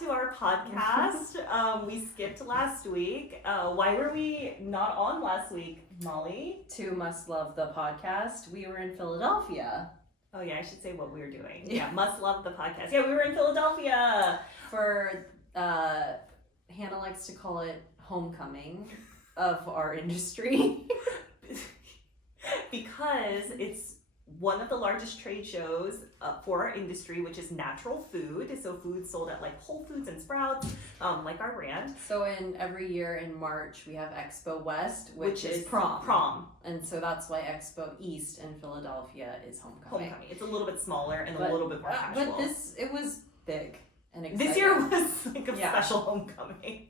to our podcast. We skipped last week. Why were we not on last week, Molly? To Must Love the podcast. We were in Philadelphia. Oh yeah, I should say what we were doing. Yeah, Must Love the podcast. Yeah, we were in Philadelphia. For, Hannah likes to call it homecoming of our industry. Because it's one of the largest trade shows for our industry, which is natural food. So food sold at like Whole Foods and Sprouts, like our brand. So every year in March we have Expo West, which is prom. And so that's why Expo East in Philadelphia is homecoming. It's a little bit smaller and a little bit more casual. But it was big and exciting. This year was like a special homecoming.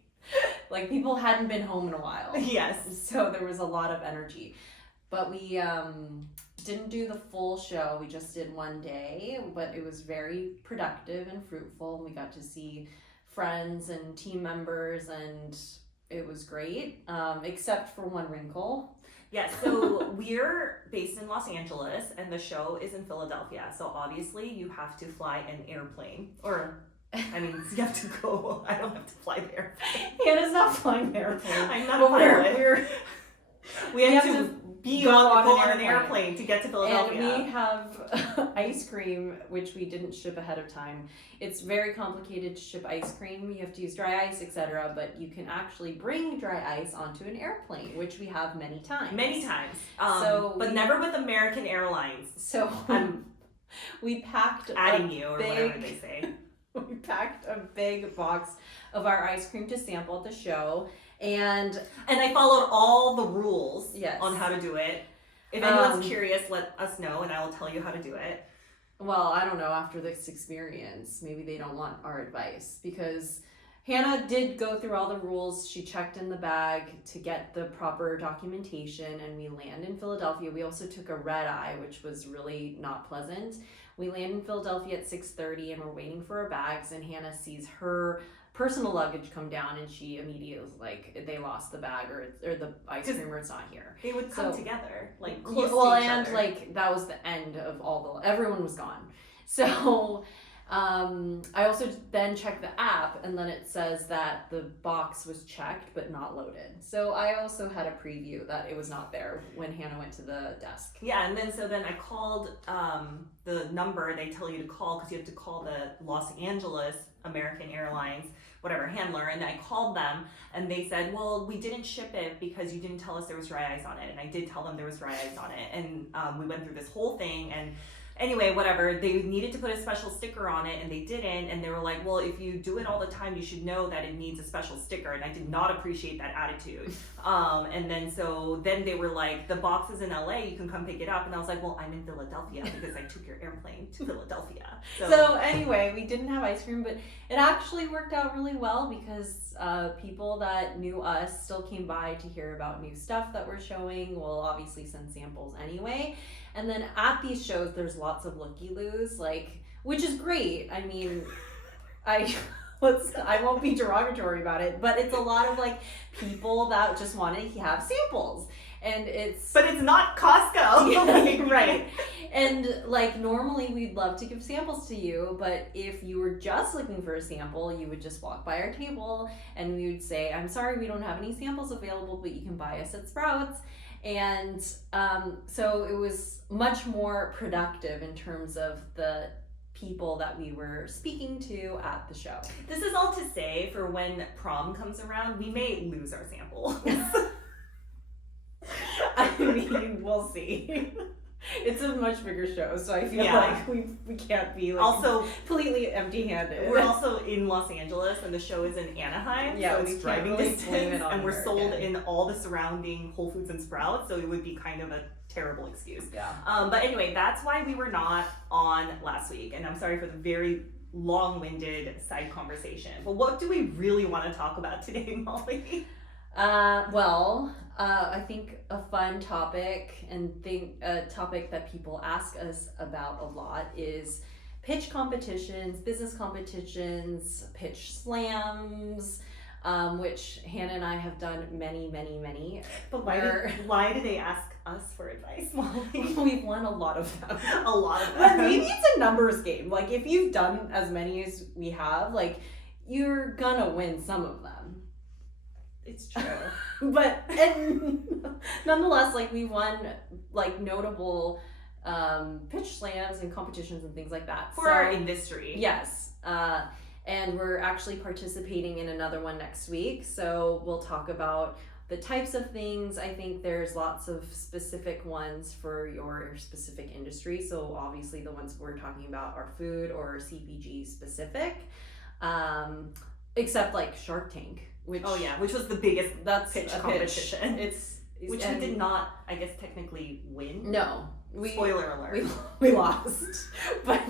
Like people hadn't been home in a while. Yes. So there was a lot of energy. But we didn't do the full show. We just did one day, but it was very productive and fruitful. We got to see friends and team members, and it was great, except for one wrinkle. Yeah, so we're based in Los Angeles, and the show is in Philadelphia. So obviously you have to fly an airplane, or I mean, you have to go. I don't have to fly the airplane. Hannah's not flying the airplane. I'm not a pilot. We have to be on an airplane to get to Philadelphia. And we have ice cream, which we didn't ship ahead of time. It's very complicated to ship ice cream. You have to use dry ice, etc. But you can actually bring dry ice onto an airplane, which we have many times. But never with American Airlines. So we packed whatever they say. We packed a big box of our ice cream to sample at the show. And I followed all the rules on how to do it. If anyone's curious, let us know and I will tell you how to do it. Well, I don't know, after this experience, maybe they don't want our advice, because Hannah did go through all the rules. She checked in the bag to get the proper documentation, and we land in Philadelphia. We also took a red eye, which was really not pleasant. We land in Philadelphia at 6:30 and we're waiting for our bags, and Hannah sees her personal luggage come down, and she immediately was like, they lost the bag or the ice cream, or it's not here. They would come together, like close to each other. Like that was the end of everyone was gone. So I also then checked the app, and then it says that the box was checked but not loaded. So I also had a preview that it was not there when Hannah went to the desk. Yeah, and then I called the number they tell you to call, because you have to call the Los Angeles American Airlines handler, and I called them and they said, well, we didn't ship it because you didn't tell us there was dry ice on it. And I did tell them there was dry ice on it, and we went through this whole thing, and anyway, whatever, they needed to put a special sticker on it and they didn't, and they were like, well, if you do it all the time, you should know that it needs a special sticker, and I did not appreciate that attitude. And then they were like, the box is in LA, you can come pick it up, and I was like, well, I'm in Philadelphia because I took your airplane to Philadelphia. So anyway, we didn't have ice cream, but it actually worked out really well, because people that knew us still came by to hear about new stuff that we're showing. We'll obviously send samples anyway. And then at these shows, there's lots of looky-loos, which is great. I mean, I won't be derogatory about it, but it's a lot of people that just want to have samples. But it's not Costco. Yeah, right. And normally we'd love to give samples to you, but if you were just looking for a sample, you would just walk by our table and we would say, I'm sorry, we don't have any samples available, but you can buy us at Sprouts. And so it was much more productive in terms of the people that we were speaking to at the show. This is all to say, for when prom comes around, we may lose our samples. I mean, we'll see. It's a much bigger show, so I feel like we can't be also completely empty-handed. We're also in Los Angeles, and the show is in Anaheim, so it's driving distance, and we're sold in all the surrounding Whole Foods and Sprouts, so it would be kind of a terrible excuse. Yeah. But anyway, that's why we were not on last week, and I'm sorry for the very long-winded side conversation. But what do we really want to talk about today, Molly? I think a fun topic and a topic that people ask us about a lot is pitch competitions, business competitions, pitch slams, which Hannah and I have done many. But why do they ask us for advice, Molly? We've won a lot of them. A lot of them. But maybe it's a numbers game. If you've done as many as we have, you're gonna win some of them. It's true. But and nonetheless, like we won like notable pitch slams and competitions and things like that For our industry. Yes. And we're actually participating in another one next week. So we'll talk about the types of things. I think there's lots of specific ones for your specific industry. So obviously the ones we're talking about are food or CPG specific. Except like Shark Tank, which which was the biggest that's pitch a competition. Which we and did not, I guess, technically win. No. Spoiler alert. We lost. But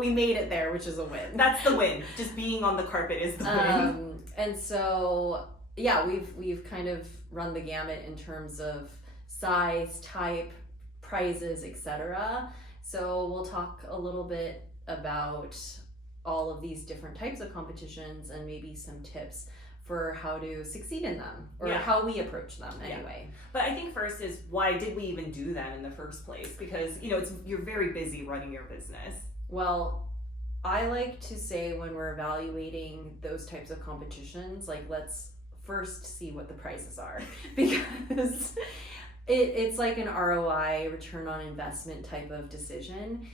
we made it there, which is a win. That's the win. Just being on the carpet is the win. And so yeah, we've kind of run the gamut in terms of size, type, prizes, etc. So we'll talk a little bit about all of these different types of competitions and maybe some tips for how to succeed in them or how we approach them anyway. But I think first is, why did we even do them in the first place? Because you're very busy running your business. Well, I like to say when we're evaluating those types of competitions, like let's first see what the prizes are because it's like an ROI, return on investment type of decision.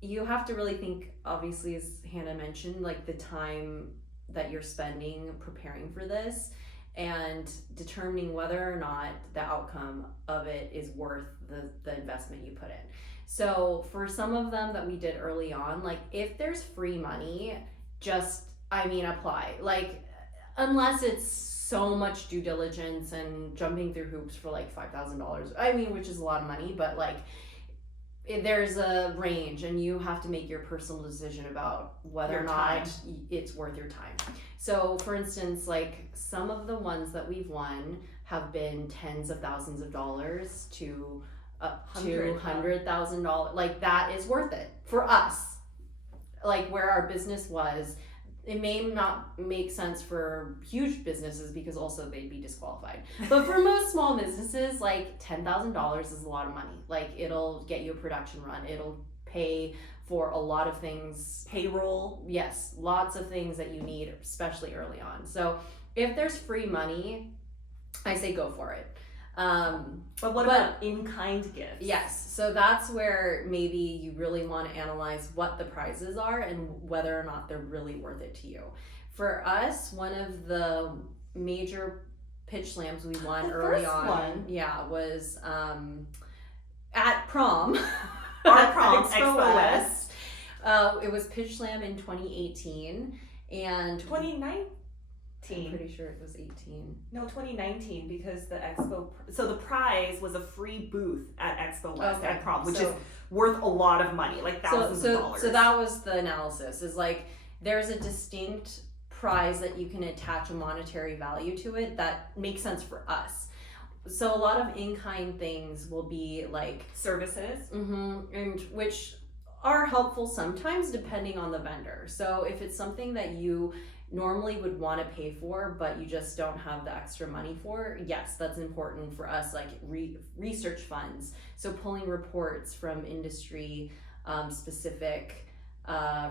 You have to really think, obviously, as Hannah mentioned, like the time that you're spending preparing for this and determining whether or not the outcome of it is worth the investment you put in. So for some of them that we did early on, like if there's free money, apply. Like unless it's so much due diligence and jumping through hoops for like $5,000, which is a lot of money, but like there's a range and you have to make your personal decision about whether or not it's worth your time. So for instance, like some of the ones that we've won have been tens of thousands of dollars to up to $100,000. Like that is worth it for us. Like where our business was, it may not make sense for huge businesses because also they'd be disqualified. But for most small businesses, like $10,000 is a lot of money. Like it'll get you a production run. It'll pay for a lot of things. Payroll. Yes, lots of things that you need, especially early on. So if there's free money, I say go for it. But what about in-kind gifts? Yes, so that's where maybe you really want to analyze what the prizes are and whether or not they're really worth it to you. For us, one of the major pitch slams we won early on, was at prom. Our prom, Expo West. It was pitch slam in 2018 and 2019. I'm pretty sure it was 18. No, 2019, because the expo. So the prize was a free booth at Expo West at prom, which is worth a lot of money, like thousands of dollars. So that was the analysis. Is like there's a distinct prize that you can attach a monetary value to it that makes sense for us. So a lot of in-kind things will be like services, and which are helpful sometimes depending on the vendor. So if it's something that you normally would want to pay for but you just don't have the extra money for, yes, that's important for us, like research funds, so pulling reports from industry specific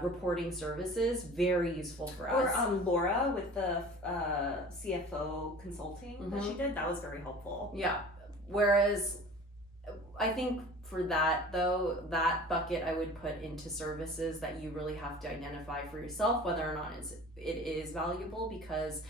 reporting services, very useful for us. Or Laura with the CFO consulting that she did, that was very helpful. Yeah, whereas I think for that though, that bucket I would put into services that you really have to identify for yourself whether or not it is valuable, because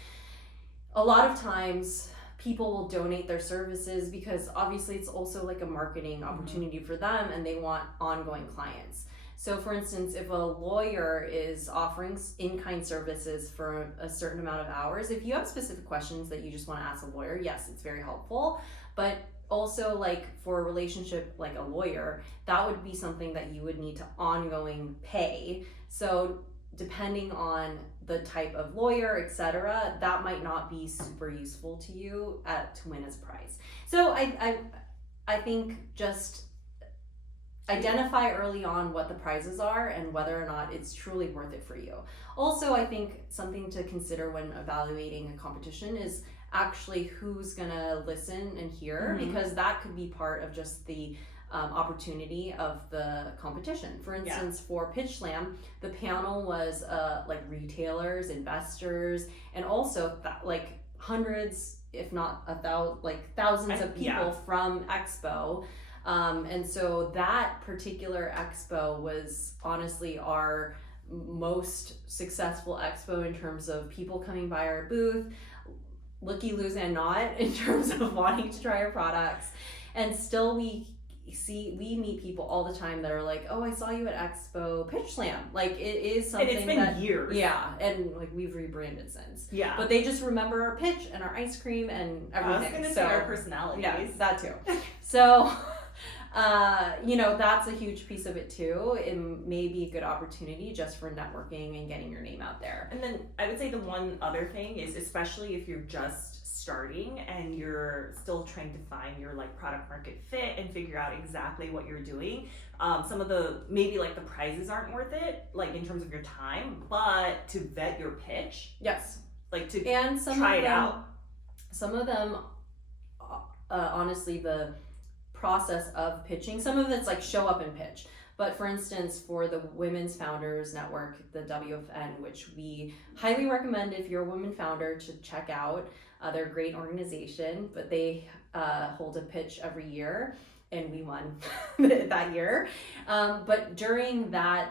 a lot of times people will donate their services because obviously it's also like a marketing opportunity for them and they want ongoing clients. So for instance, if a lawyer is offering in-kind services for a certain amount of hours, if you have specific questions that you just want to ask a lawyer, yes, it's very helpful. But also, like for a relationship like a lawyer, that would be something that you would need to ongoing pay. So depending on the type of lawyer, etc., that might not be super useful to you to win as a prize. So I think just identify early on what the prizes are and whether or not it's truly worth it for you. Also, I think something to consider when evaluating a competition is actually who's gonna listen and hear, because that could be part of just the opportunity of the competition. For Yeah. instance, for Pitch Slam, the panel was like retailers, investors, and also like hundreds, if not thousands of people Yeah. from Expo. And so that particular Expo was honestly our most successful Expo in terms of people coming by our booth, looky, lose, and not in terms of wanting to try our products. And still we meet people all the time that are like, oh, I saw you at Expo Pitch Slam. Like, it is something And it's been that years. yeah, and like we've rebranded since. Yeah. But they just remember our pitch and our ice cream and everything. I was gonna so, say our personalities. yeah, that too. So, you know, that's a huge piece of it too. It may be a good opportunity just for networking and getting your name out there. And then I would say the one other thing is, especially if you're just starting and you're still trying to find your like product market fit and figure out exactly what you're doing, some of the maybe like the prizes aren't worth it, like in terms of your time, but to vet your pitch, Yes. like to And some try of it them, out. some of them, honestly, the process of pitching, some of it's like show up and pitch. But for instance, for the Women's Founders Network, the WFN, which we highly recommend if you're a women founder to check out. They're a great organization, but they hold a pitch every year, and we won that year. But during the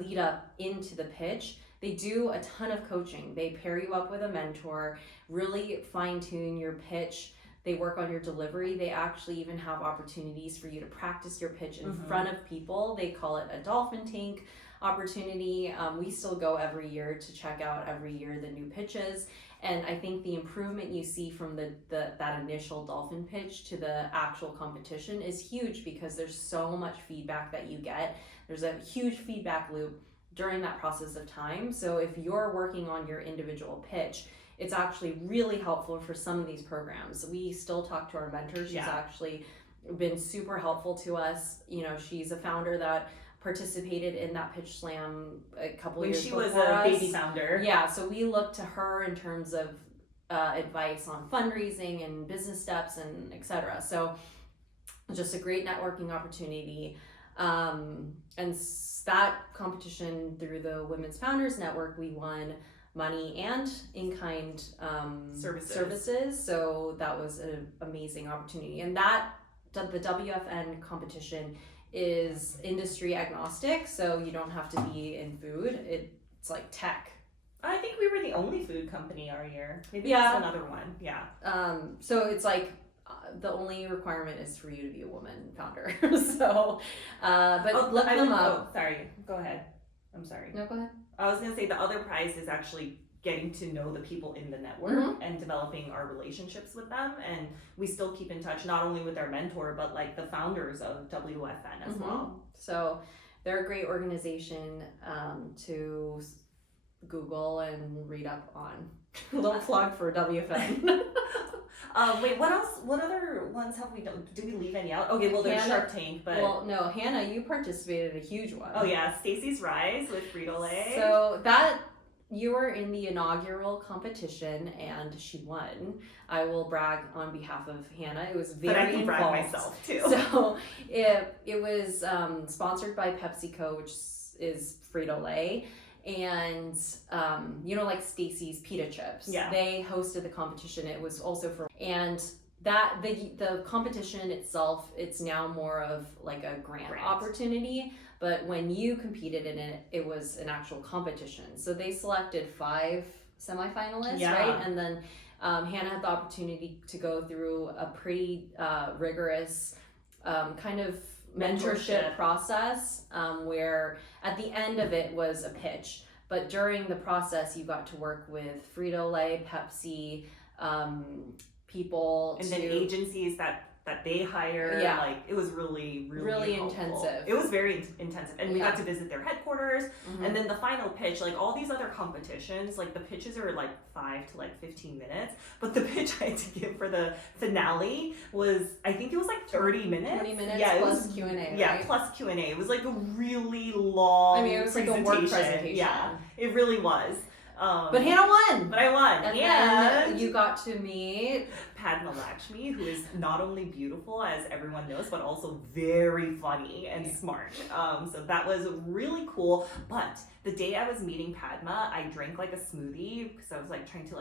lead up into the pitch, they do a ton of coaching. They pair you up with a mentor, really fine tune your pitch. They work on your delivery. They actually even have opportunities for you to practice your pitch in front of people. They call it a dolphin tank opportunity. We still go every year to check out every year the new pitches. And I think the improvement you see from that initial dolphin pitch to the actual competition is huge, because there's so much feedback that you get. There's a huge feedback loop during that process of time. So if you're working on your individual pitch, it's actually really helpful for some of these programs. We still talk to our mentor. She's actually been super helpful to us. You know, she's a founder that participated in that Pitch Slam a couple years before us. When she was a baby founder. Yeah, so we look to her in terms of advice on fundraising and business steps and etc. So just a great networking opportunity. And that competition through the Women's Founders Network, we won money and in-kind services. So that was an amazing opportunity. And the WFN competition is industry agnostic, so you don't have to be in food. It's like tech. I think we were the only food company our year. Maybe Yeah. there's another one. Yeah. So it's like the only requirement is for you to be a woman founder. So, but look them up. Oh, sorry. Go ahead. I'm sorry. No, go ahead. I was gonna say the other prize is actually getting to know the people in the network and developing our relationships with them, and we still keep in touch not only with our mentor but like the founders of WFN as well. So they're a great organization to Google and read up on. Little plug for WFN. Wait, what else? What other ones have we done? Did we leave any out? Okay, well there's Hannah- Shark Tank, but Well, no, Hannah, you participated in a huge one. oh yeah, Stacy's Rise with Frito-Lay. So that you were in the inaugural competition and she won. I will brag on behalf of Hannah. It was very but I can brag involved. myself too. So it was sponsored by PepsiCo, which is Frito-Lay. And you know, like Stacy's pita chips. Yeah. They hosted the competition. It was also for, and that the competition itself, it's now more of like a grant opportunity. But when you competed in it, it was an actual competition. So they selected 5 semifinalists, right? And then Hannah had the opportunity to go through a pretty rigorous kind of mentorship process where at the end of it was a pitch, but during the process you got to work with Frito-Lay, Pepsi, people, and then agencies that they hire. Yeah. Like it was really helpful. intensive. It was very intensive, and we got to visit their headquarters. And then the final pitch, like all these other competitions, like the pitches are like 5 to like 15 minutes, but the pitch I had to give for the finale was, I think it was like 30 minutes. 20 minutes yeah, plus Q&A, right? Yeah, plus Q&A. It was like a really long I mean, it was like a work presentation. Yeah, it really was. But Hannah won! But I won. And And then you got to meet Padma Lakshmi, who is not only beautiful, as everyone knows, but also very funny and smart. So that was really cool. But the day I was meeting Padma, I drank like a smoothie because I was like trying to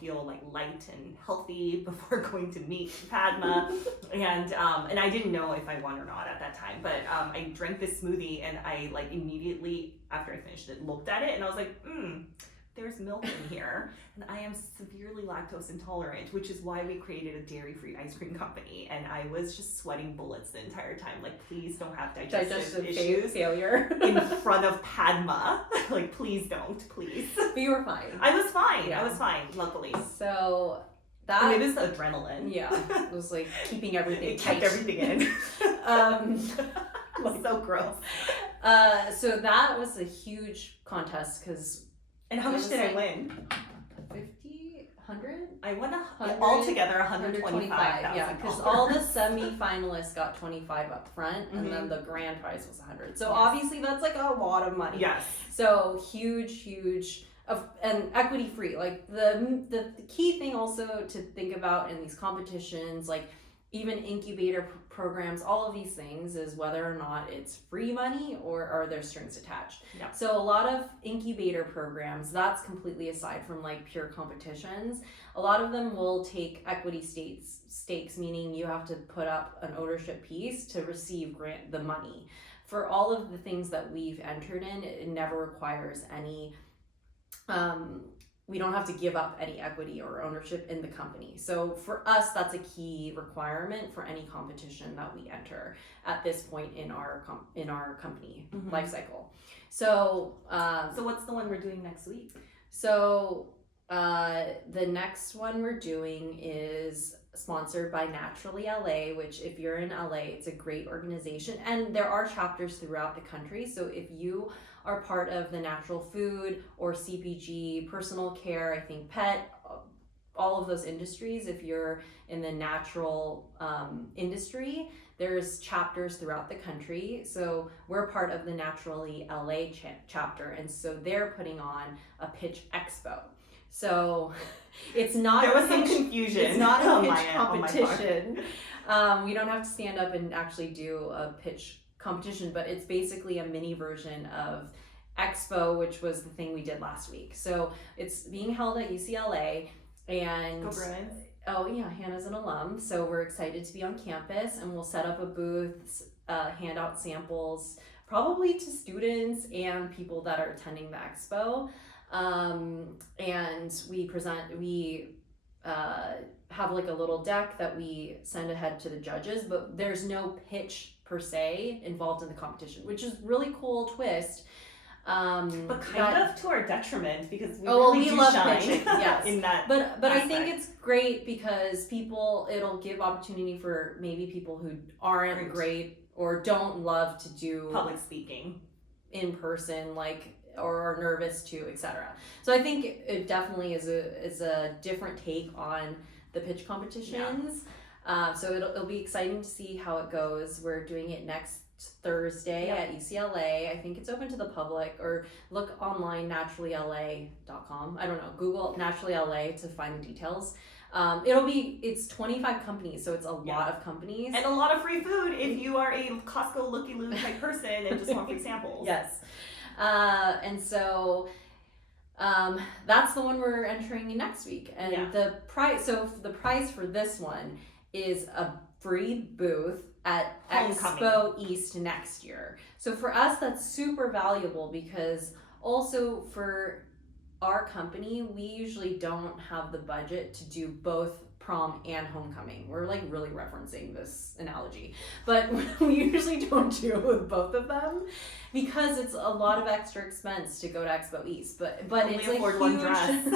feel like light and healthy before going to meet Padma. and I didn't know if I won or not at that time, but I drank this smoothie and I like immediately after I finished it looked at it and I was like, there's milk in here, and I am severely lactose intolerant, which is why we created a dairy-free ice cream company. And I was just sweating bullets the entire time. Like, please don't have digestive issues failure in front of Padma. Like, please don't, please. But you were fine. I was fine. Yeah. I was fine, luckily. So I mean, it was the adrenaline. Yeah, it was like keeping everything It tight. kept everything in. Like, so gross. So that was a huge contest because. And how much did I win? 50, 100? I won 100, altogether 125,000. Yeah, because all the semi-finalists got 25 up front, and then the grand prize was 100. So obviously that's like a lot of money. Yes. So huge, and equity free. Like the key thing also to think about in these competitions, like even incubator programs, all of these things is whether or not it's free money or are there strings attached. Yeah. So a lot of incubator programs, that's completely aside from like pure competitions. A lot of them will take equity stakes, meaning you have to put up an ownership piece to receive the money. For all of the things that we've entered in, it never requires any we don't have to give up any equity or ownership in the company. So for us, that's a key requirement for any competition that we enter at this point in our company life cycle. So so what's the one we're doing next week? So the next one we're doing is sponsored by Naturally LA, which if you're in LA, it's a great organization. And there are chapters throughout the country. So if you are part of the natural food or CPG, personal care, I think pet, all of those industries, if you're in the natural industry, there's chapters throughout the country. So we're part of the Naturally LA chapter. And so they're putting on a pitch expo. So it's not there was some confusion. It's not a pitch competition. We don't have to stand up and actually do a pitch competition, but it's basically a mini version of Expo, which was the thing we did last week. So it's being held at UCLA, and Go Bruins. Oh yeah, Hannah's an alum, so we're excited to be on campus, and we'll set up a booth, hand out samples, probably to students and people that are attending the expo. And we have like a little deck that we send ahead to the judges, but there's no pitch per se involved in the competition, which is really cool twist. But kind of to our detriment because we we do love shine pitching, yes. in that. But I think aspect. it's great because it'll give opportunity for maybe people who aren't great or don't love to do public speaking in person, like or are nervous to, etc. So I think it definitely is a different take on the pitch competitions. Yeah. So it'll be exciting to see how it goes. We're doing it next Thursday at UCLA. I think it's open to the public, or look online, naturallyla.com. I don't know, Google Naturally LA to find the details. It's 25 companies, so it's a lot of companies. And a lot of free food if you are a Costco looky-loo type person and just want free samples. Yes. And so that's the one we're entering next week. And the prize for this one is a free booth at Expo East next year. So for us, that's super valuable because also for our company, we usually don't have the budget to do both prom and homecoming. We're like really referencing this analogy, but we usually don't do both of them because it's a lot of extra expense to go to Expo East. But it's like huge. One dress.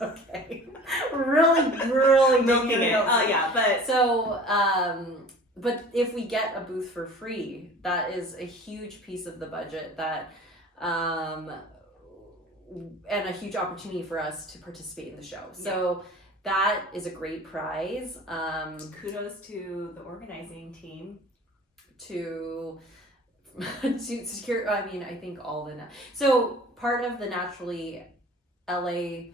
Okay, really milking it. Oh yeah, but so but if we get a booth for free, that is a huge piece of the budget that and a huge opportunity for us to participate in the show. So that is a great prize. Kudos to the organizing team to secure. I mean, I think so part of the Naturally LA,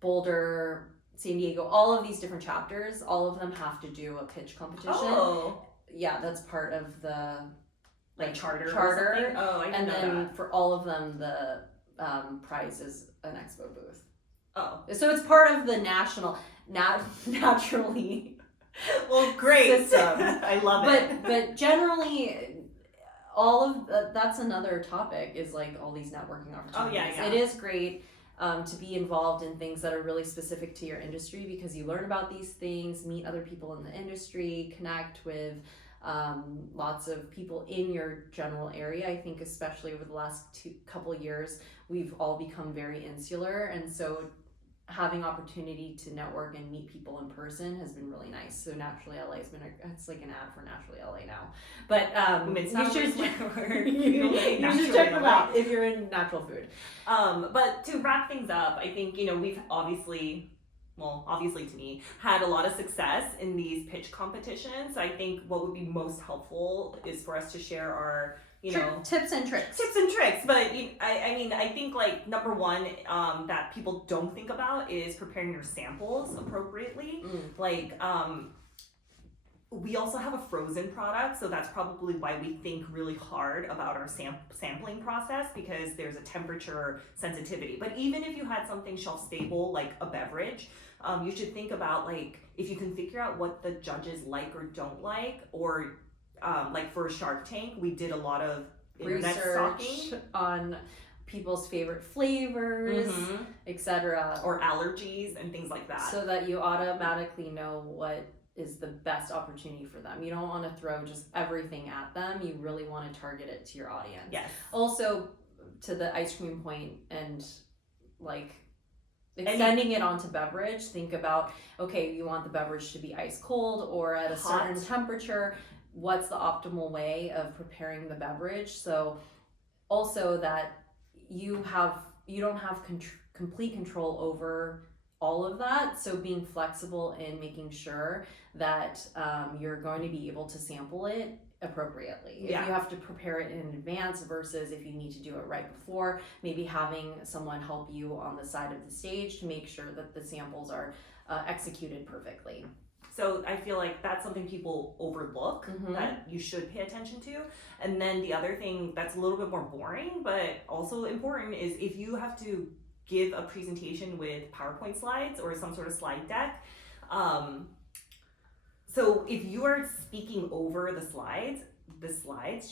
Boulder, San Diego, all of these different chapters, all of them have to do a pitch competition. Oh, Yeah, that's part of the like charter. Or charter. something? Oh, I didn't And know then that. for all of them, the prize is an expo booth. Oh, So it's part of the national, naturally. well, great. System. I love it. But generally, all of that's another topic is like all these networking opportunities. Oh, yeah. It is great to be involved in things that are really specific to your industry because you learn about these things, meet other people in the industry, connect with lots of people in your general area. I think especially over the last couple of years, we've all become very insular, and so having opportunity to network and meet people in person has been really nice. So Naturally LA has been it's like an ad for Naturally LA now. But you should check them out if you're in natural food. But to wrap things up, I think, we've obviously to me, had a lot of success in these pitch competitions. So I think what would be most helpful is for us to share our tips and tricks. But I think like number one that people don't think about is preparing your samples appropriately. Like we also have a frozen product, so that's probably why we think really hard about our sampling process, because there's a temperature sensitivity. But even if you had something shelf stable like a beverage, you should think about like if you can figure out what the judges like or don't like, or like for Shark Tank, we did a lot of internet stalking on people's favorite flavors, etc., or allergies and things like that, so that you automatically know what is the best opportunity for them. You don't want to throw just everything at them. You really want to target it to your audience. Yes. Also, to the ice cream point and like extending it onto beverage, think about, okay, you want the beverage to be ice cold or at a certain temperature. What's the optimal way of preparing the beverage? So also that you don't have complete control over all of that. So being flexible in making sure that you're going to be able to sample it appropriately. If you have to prepare it in advance versus if you need to do it right before, maybe having someone help you on the side of the stage to make sure that the samples are executed perfectly. So I feel like that's something people overlook that you should pay attention to. And then the other thing that's a little bit more boring but also important is if you have to give a presentation with PowerPoint slides or some sort of slide deck. So if you are speaking over the slides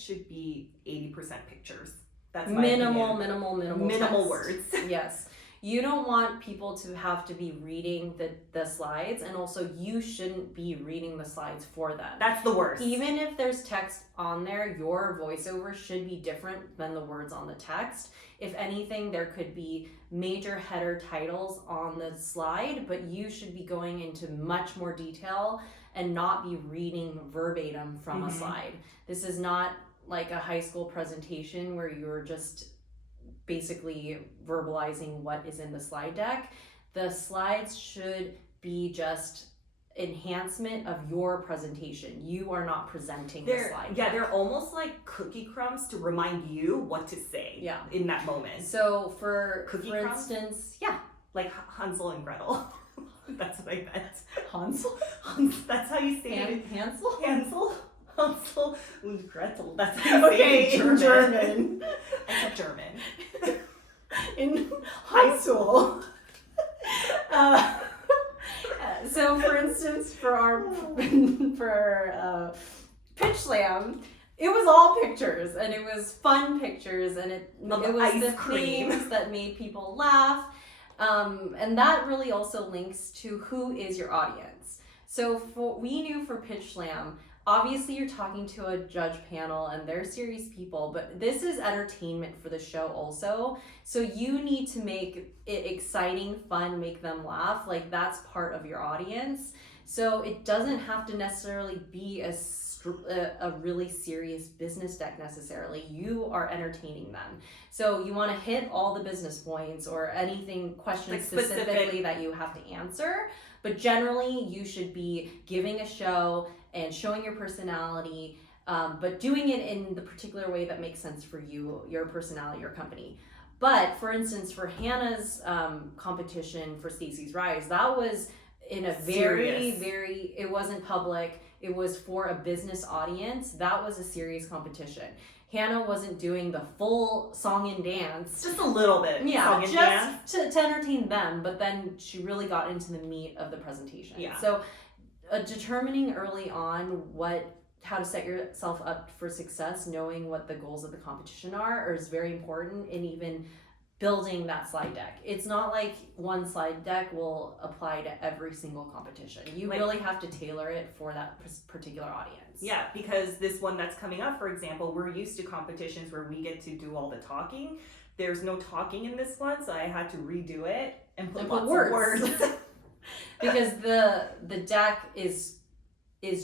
should be 80% pictures. That's minimal text. Words. Yes. You don't want people to have to be reading the slides, and also you shouldn't be reading the slides for them. That's the worst. Even if there's text on there, your voiceover should be different than the words on the text. If anything, there could be major header titles on the slide, but you should be going into much more detail and not be reading verbatim from a slide. This is not like a high school presentation where you're just basically verbalizing what is in the slide deck. The slides should be just enhancement of your presentation. You are not presenting the slide deck. They're almost like cookie crumbs to remind you what to say in that moment. So for instance, like Hansel and Gretel. That's what I meant. Hansel? That's how you say it. Hansel? Hansel and Gretel. That's how you say it in German. I took German. In high school. So for instance, for our Pitch Slam, it was all pictures, and it was fun pictures, and it was the themes that made people laugh. And that really also links to who is your audience. So we knew for Pitch Slam, obviously you're talking to a judge panel and they're serious people, but this is entertainment for the show also. So you need to make it exciting, fun, make them laugh. Like that's part of your audience. So it doesn't have to necessarily be a really serious business deck necessarily. You are entertaining them. So you want to hit all the business points or anything questions specifically that you have to answer. But generally you should be giving a show and showing your personality, but doing it in the particular way that makes sense for you, your personality, your company. But for instance, for Hannah's competition for Stacey's Rise, that was in a Serious. very, it wasn't public. It was for a business audience. That was a serious competition. Hannah wasn't doing the full song and dance. Just a little bit. Yeah, song and dance. just to entertain them, but then she really got into the meat of the presentation. Yeah. So determining early on how to set yourself up for success, knowing what the goals of the competition are is very important in even building that slide deck. It's not like one slide deck will apply to every single competition. You really have to tailor it for that particular audience. Yeah, because this one that's coming up, for example, we're used to competitions where we get to do all the talking. There's no talking in this one, so I had to redo it and put lots of words. Because the deck is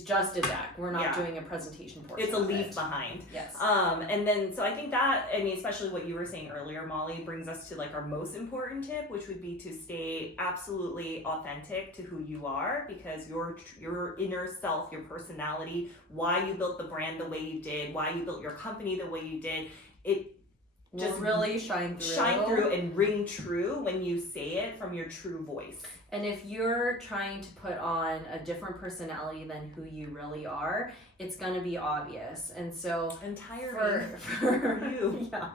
just a deck. We're not Yeah. doing a presentation portion. It's a of leave it. behind. Yes. And then, so I think that, I mean, especially what you were saying earlier, Molly, brings us to like our most important tip, which would be to stay absolutely authentic to who you are, because your inner self, your personality, why you built the brand the way you did, why you built your company the way you did, it Will just really shine through. and ring true when you say it from your true voice. And if you're trying to put on a different personality than who you really are, it's going to be obvious. And so Entirely for you. Yeah.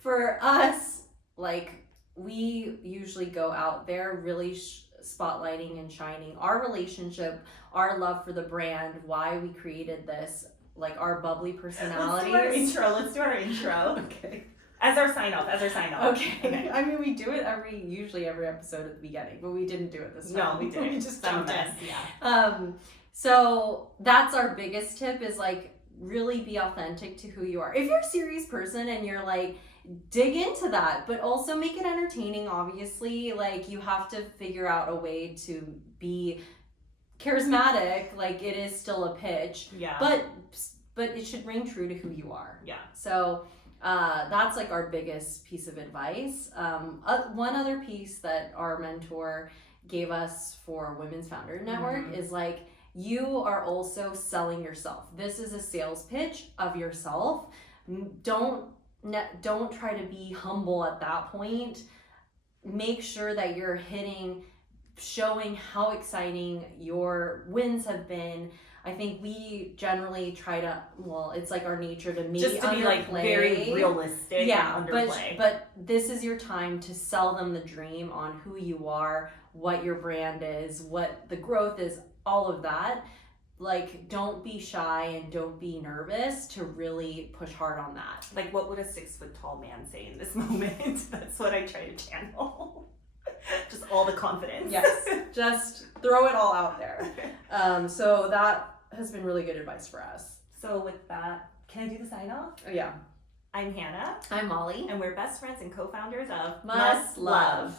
For us, like, we usually go out there really spotlighting and shining our relationship, our love for the brand, why we created this, like our bubbly personalities. Let's do our intro. Okay. As our sign off. Okay. I mean, we do it usually every episode at the beginning, but we didn't do it this time. No, we didn't. We just Some jumped of in. us, yeah. So that's our biggest tip is like really be authentic to who you are. If you're a serious person and you're like, dig into that, but also make it entertaining, obviously. Like you have to figure out a way to be charismatic. Like it is still a pitch, Yeah. but it should ring true to who you are. Yeah. So that's like our biggest piece of advice. One other piece that our mentor gave us for Women's Founder Network is like, you are also selling yourself. This is a sales pitch of yourself. Don't try to be humble at that point. Make sure that you're showing how exciting your wins have been. I think we generally try to, it's like our nature to maybe just to be like very realistic. Yeah, and underplay. but this is your time to sell them the dream on who you are, what your brand is, what the growth is, all of that. Like, don't be shy and don't be nervous to really push hard on that. Like, what would a 6 foot tall man say in this moment? That's what I try to channel. Just all the confidence. Yes, just throw it all out there. So that has been really good advice for us. So with that, can I do the sign off? Yeah. I'm Hannah. I'm Molly. And we're best friends and co-founders of Must Love.